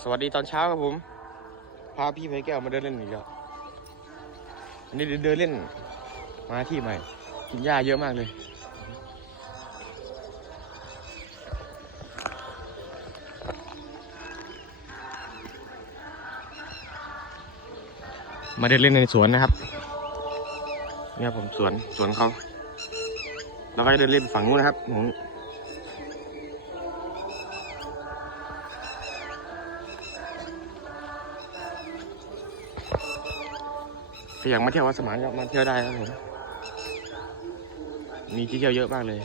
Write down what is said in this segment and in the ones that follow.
สวัสดีตอนเช้าครับผม พาพี่ไผ่แก้วมาเดินเล่นอีกแล้วอันนี้เดินเล่น มาที่ใหม่ กินหญ้าเยอะมากเลย มาเดินเล่นในสวนนะครับเนี่ยผมสวนสวนเขาเราก็จะเดินเล่นฝั่งนู้นนะครับ ถ้าอยากมาเที่ยววัดสมานก็มาเที่ยวได้ครับผมมีที่เที่ยวเยอะมากเลย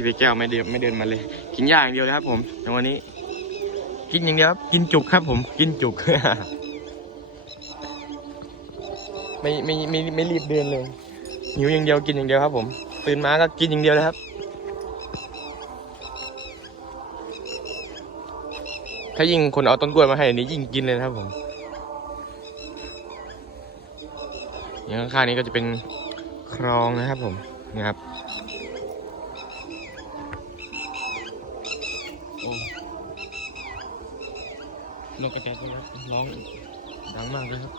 พี่ไปแก้วไม่เดินไม่เดินมาเลย กินหญ้าอย่างเดียวเลยครับ ผมในวันนี้ กินอย่างเดียวครับ กินจุกครับ ผม กินจุก ไม่ไม่ไม่ไม่รีบเดินเลยหิวอย่างเดียวกินอย่างเดียวครับ ผมตื่นมาก็กินอย่างเดียวเลยครับ ถ้ายิ่งคนเอาต้นกล้วยมาให้นี้ยิ่งกินเลยนะครับผมอย่างข้างๆนี้ก็จะเป็นคลองนะครับผมนะครับ นกกระจอกครับร้องดังมากเลยครับ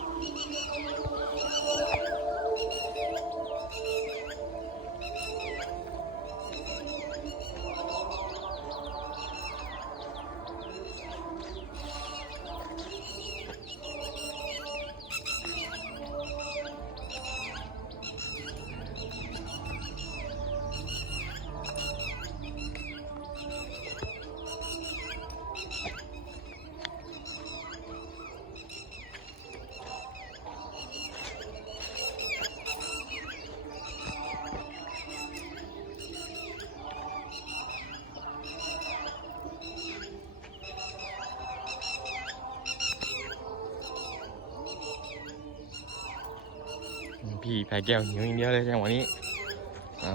พี่แพแก้วหิวอย่างเดียวเลยจังหวะนี้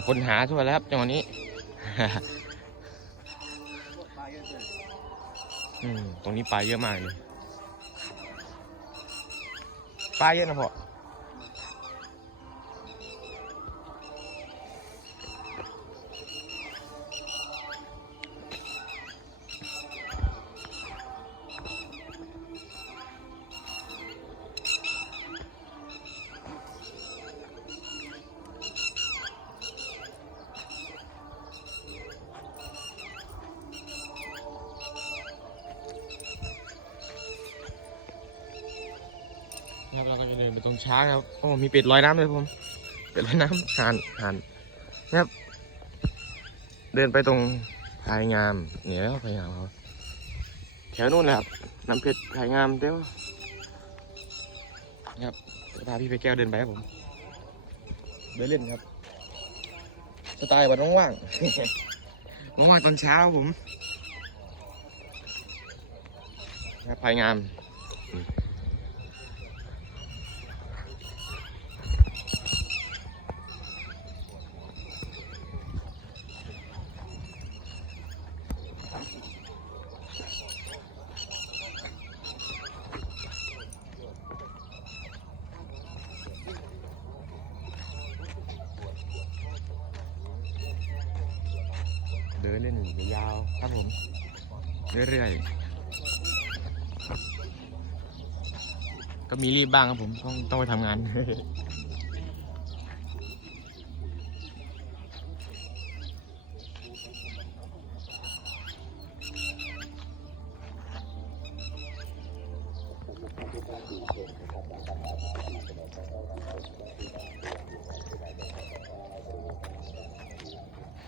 คนหาทั่วแล้วครับจังหวะนี้ตรงนี้ปลาเยอะมากเลยปลาเยอะนะพ่อ ครับเราก็จะเดินไปตรงช้างครับโอ้มีเป็ดลอยน้ำเลยผมเป็ดลอยน้ำห่านห่านนะครับ เดินไปตรงพายงามเนี่ยแล้วพายงามเขาแถวนู้นแหละครับน้ำเพชรพายงามเดี๋ยวนะครับพาพี่ไปแก้วเดินไปครับผมเดินเล่นครับสไตล์วันว่างๆว่างๆตอนเช้าผมพายงาม ดินเล่นยาวครับผม เรื่อยๆ ก็มีรีบบ้างครับผม ต้องต้องไปทำงาน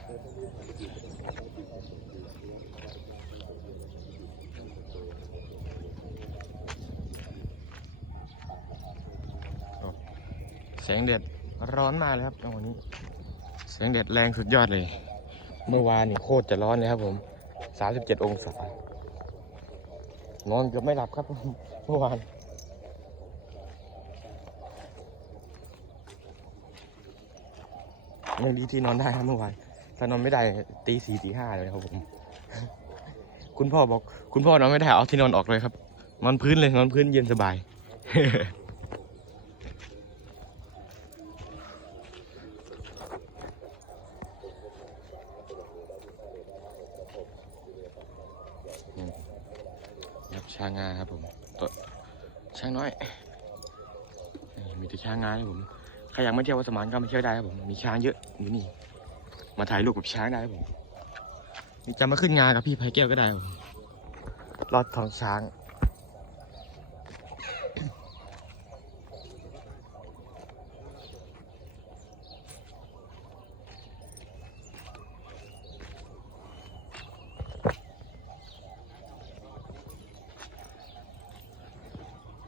แสงแดดร้อนมากเลยครับจังหวะนี้ แสงแดดแรงสุดยอดเลย เมื่อวานนี่โคตรจะร้อนเลยครับผม 37 องศานอนเกือบไม่หลับครับเมื่อวานยังดีที่นอนได้ครับเมื่อวาน ถ้านอนไม่ได้ตีสี่ตีห้าเลยครับผม คุณพ่อบอก คุณพ่อนอนไม่ได้เอาที่นอนออกเลยครับ นอนพื้นเลยนอนพื้นเย็นสบาย ครับช้างงาครับผมตัวช้างน้อยมีแต่ช้างงาครับผมใครอยากมาเที่ยววัดสมานก็มาเที่ยวได้ครับผมมีช้างเยอะอยู่นี่ มาถ่ายรูปกับช้างได้ครับผมนี่จะมาขึ้นงากับพี่ไผ่แก้วก็ได้ครับผมรอดท้องช้าง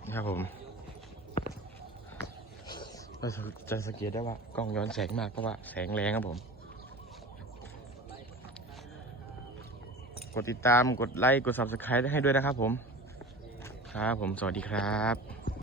นะครับผมก็จะสังเกตได้ว่ากล้องย้อนแสงมากเพราะว่าแสงแรงครับผม กดติดตามกดไลค์กด subscribe ให้ด้วยนะครับผม ครับผมสวัสดีครับ